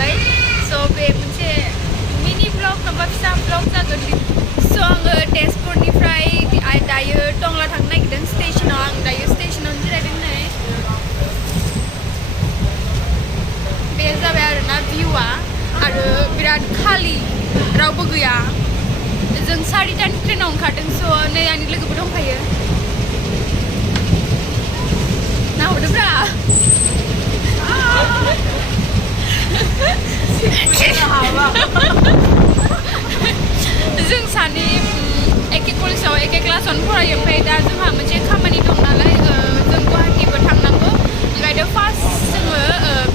लाबाय स' बे मोनसे मिनि ब्लग नङाबा फिसा ब्लग जागोन स' आङो तेजपुरनिफ्राय दायो टंला थांनो नागिरदों स्टेशनाव आं दायो स्टेशनावनो जिरायदों नै बे जाबाय आरोना भिउआ आरो बिराद खालि रावबो गैया जों 4टानि ट्रेनाव ओंखारदों स' नै आंनि लोगोबो दंफायो नाहरदोब्रा जों सानै एखे कलेजाव एखे क्लासावनो फरायो ओमफ्राय दा जोंहा मोनसे खामानि दं नालाय जों गुवाहाटीबो थांनांगौ ओंखायनो फार्स्ट जोङो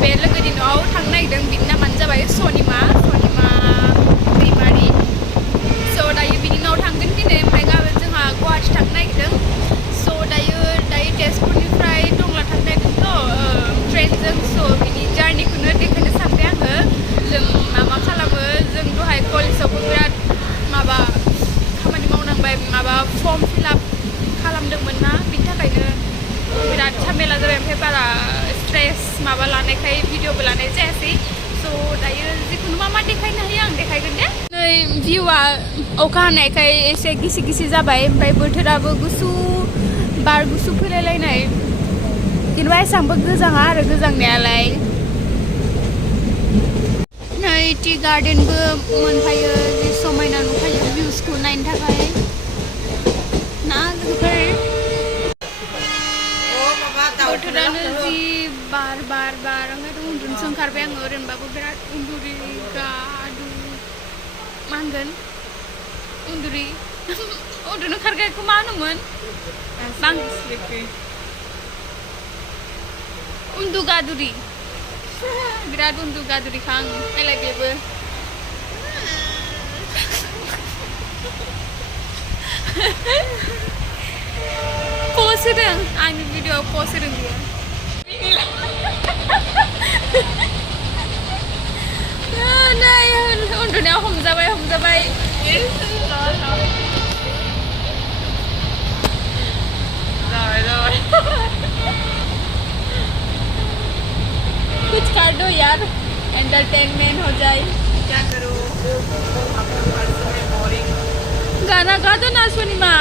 बे लोगोनि न'आव थांनो नागिरदों बिनि नामानो जाबाय सनिमा दैमारि स' दायो बिनि न'आव थांगोन दिनै ओमफ्राय गाबोन जोंहा गुवाहाटी थांनो नागिरदों स' दायो तेजपुरनिफ्राय टंला थांनो नागिरदोंथ' ट्रेनजों स' बिनि जार्निखौनो देखायनो सानबाय आङो जों मा खालामो जों दहाय कलेजावबो बिराद माबा खामानि मावनांबाय माबा फर्म फिलआप खालामदोंमोन ना बिनि थाखायनो बिराद झमेला जाबाय ओमफ्राय बारा स्ट्रेस माबा लानायखाय भिडिअबो लानाय जायासै स' दायो जिखुनु मा देखायनो हायो आं देखायगोन दे नै भिउआ अखा हानायखाय एसे गिसि गिसि जाबाय ओमफ्राय बोथोराबो गुसु बार गुसु फैलायलायनाय जेनेबा एसेबांबो गोजाङा आरो गोजांनायालाय नै टि गार्डेनबो मोनफायो जि समायना नुखायो भिउसखौ नायनो थाखाय ना लोगोफोर बोथोरानो जि बार ओंखायनो उन्दुनोसो ओंखारबाय आङो ओरैनोबाबो बिराद उन्दुरि गादु मा होनगोन उन्दुनो ओंखारगायखौ मा होनोमोन उन्दुगादुरि बिराद उन्दुगादुरिखा आं नायलाय बेबो पस होदों आंनि भिडिअ'आव पस होदों बियो नै उन्दुनायाव हमजाबाय कुछ कर दो यार एंटरटेनमेंट हो जाए क्या करो गाना गा दो ना सोनिमा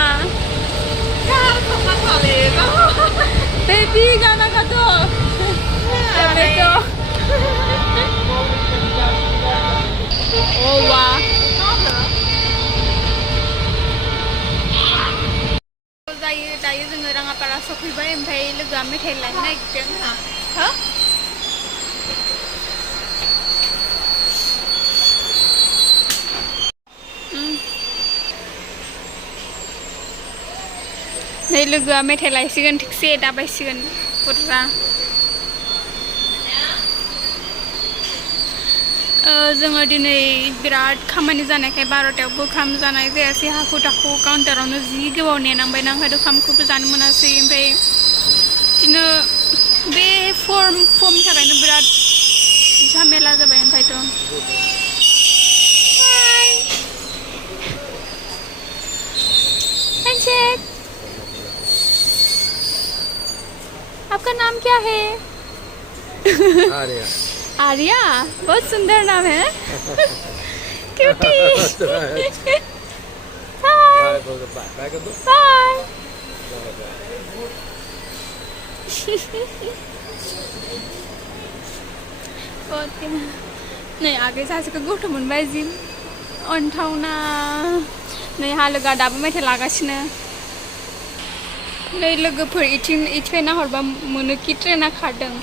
बेबी गाना गा दो ओ वाह दायो जोङो राङापारा सफैबाय ओमफ्राय लोगोआ मेथाइ लायनो नागिरदों हो नै लोगोआ मेथाइ लायसिगोन थिगसे दाबायसिगोन बुरजा जोङो दिनै बिराद खामानि जानायखाय 12टायावबो ओंखाम जानाय जायासै हाखु दाखु काउन्टारावनो जि गोबाव नेनांबायना ओंखायनो ओंखामखौबो जानो मोनासै ओमफ्राय बिदिनो बे फर्मनि थाखायनो बिराद झमेला जाबाय ओंखायनोथ' हैंडशेक आपका नाम क्या है आर्या बहुत सुंदर नाम है क्यूटी बाय नै आगै सासेखौ गथ' मोनबाय जि अन्थावना नै हालोगा दाबो मेथाइ लागासिनो नै लोगोफोर इथिं नाहरबा मोनोखि ट्रेना खारदों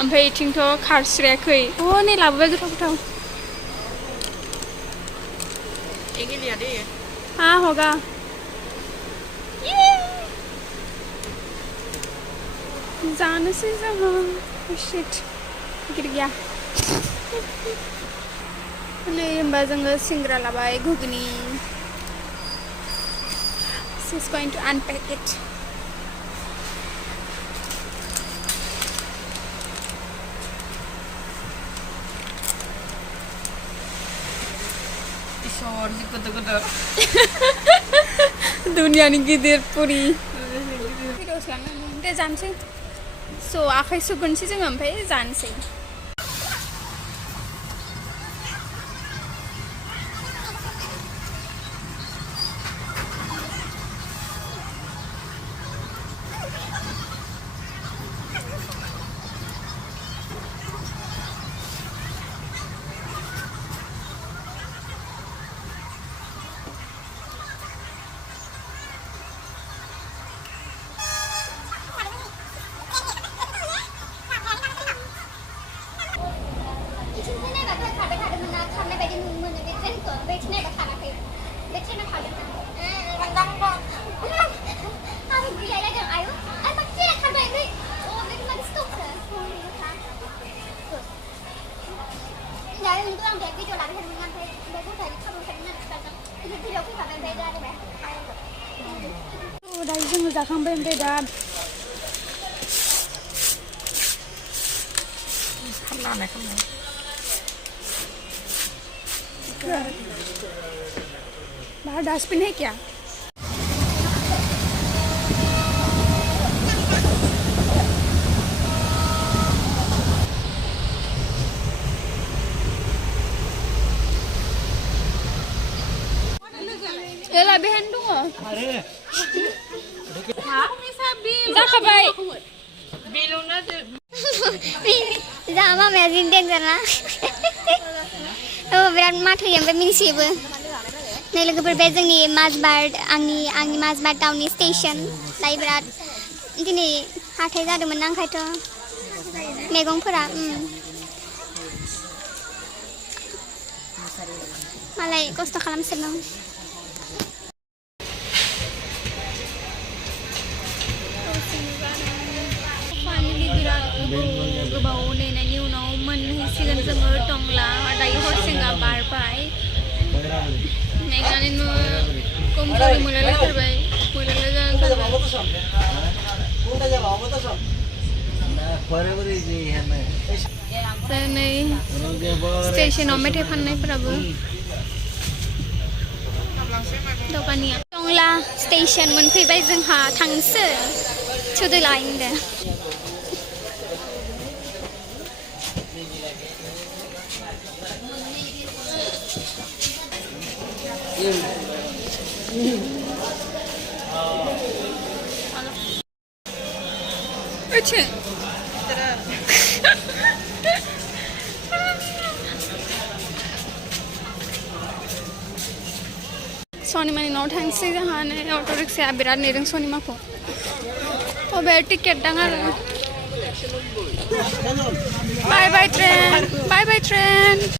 ओमफ्राय इथिंथ' खारस्रायाखै नै लाबोबाय गोथाव हाँ होगा जानोसै जोङो शिट गिर गया नै होमबा जोङो सिंग्रा लाबाय ghugni she's going to unpack it दुनियानि गिदिर पुरि भिडिअ खालामनानै दे जानोसै स' आखाइ सुगोनसै जोङो ओमफ्राय जानोसै जाखांबाय ओमफ्राय दा बाहर डस्टबिन है क्या? Yalah behind dong. जाखाबाय जामा मैजिक डेन्जार ना बिराद माथोयो ओमफ्राय मिनिसोयोबो नै लोगोफोर बे जोंनि माजबाद आंनि माजबाद टाउननि स्टेशन दायो बिराद दिनै हाथाय जादोंमोन ना ओंखायनोथ' मैगंफोरा मालाय खस्थ' खालामसोदों गोबाव नेनायनि उनाव मोनहैसिगोन जोङो टंला दायो हरसिंगा बारबाय नेनानैनो कमजोरि मोनलायलायथारबाय नै स्टेशनाव मेथाइ फाननायफोराबो दखानिया टंला स्टेशन मोनफैबाय जोंहा थांसै थुदो लायनो Üçün. Sonimani not handsy the Han auto rickshaw biran nearing Sonimako. Oh, bear ticket dangar. Bye bye train. Bye bye train.